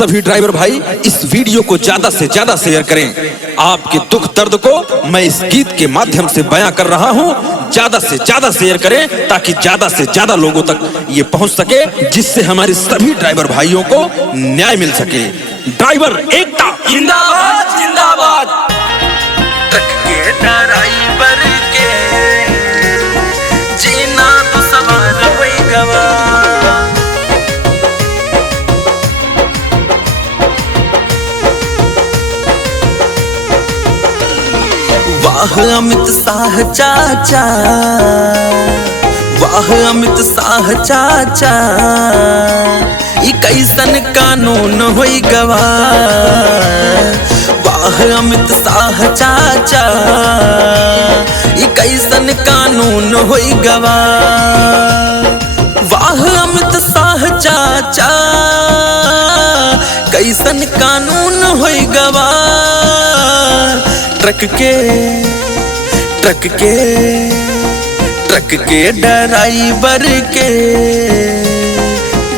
सभी ड्राइवर भाई इस वीडियो को ज्यादा से ज्यादा शेयर करें। आपके दुख दर्द को मैं इस गीत के माध्यम से बयां कर रहा हूं। ज्यादा से ज्यादा शेयर करें ताकि ज्यादा से ज्यादा लोगों तक ये पहुंच सके, जिससे हमारे सभी ड्राइवर भाइयों को न्याय मिल सके। ड्राइवर एकता जिंदाबाद जिंदाबाद। ट्रक के ड्राइवर के जीना तो सवार होई गवा। वाह अमित शाह चाचा, वाह अमित शाह चाचा, ई कैसन कानून होई गवा। वाह अमित शाह चाचा, ई कैसन कानून होई गवा। वाह अमित शाह चाचा, कैसन कानून होई गवा। ट्रक के ड्राइवर के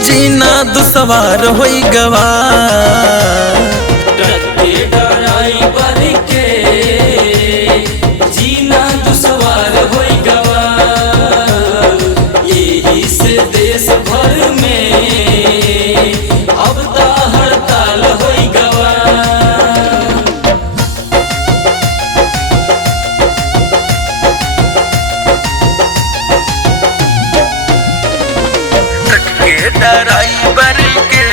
जीना दुसवार होई गवा। ट्रक के ड्राइवर के जीना दुसवार होई गवा। यही से देश भर में अब ता हड़ताल होई गवा। ड्राइवर के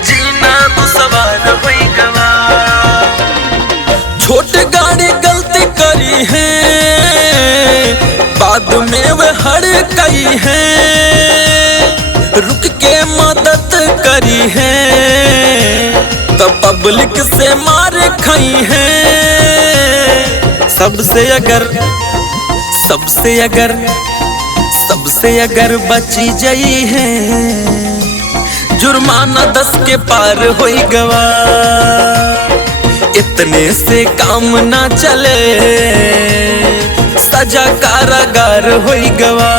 जीना तो सवार होई गवा। छोट गाड़ी गलती करी है, बाद में वह हड़कई है। रुक के मदद करी है तो पब्लिक से मार खाई है। सबसे अगर बची जाई है, जुर्माना 10 के पार होई गवा। इतने से काम ना चले, सजा कारागार होई गवा।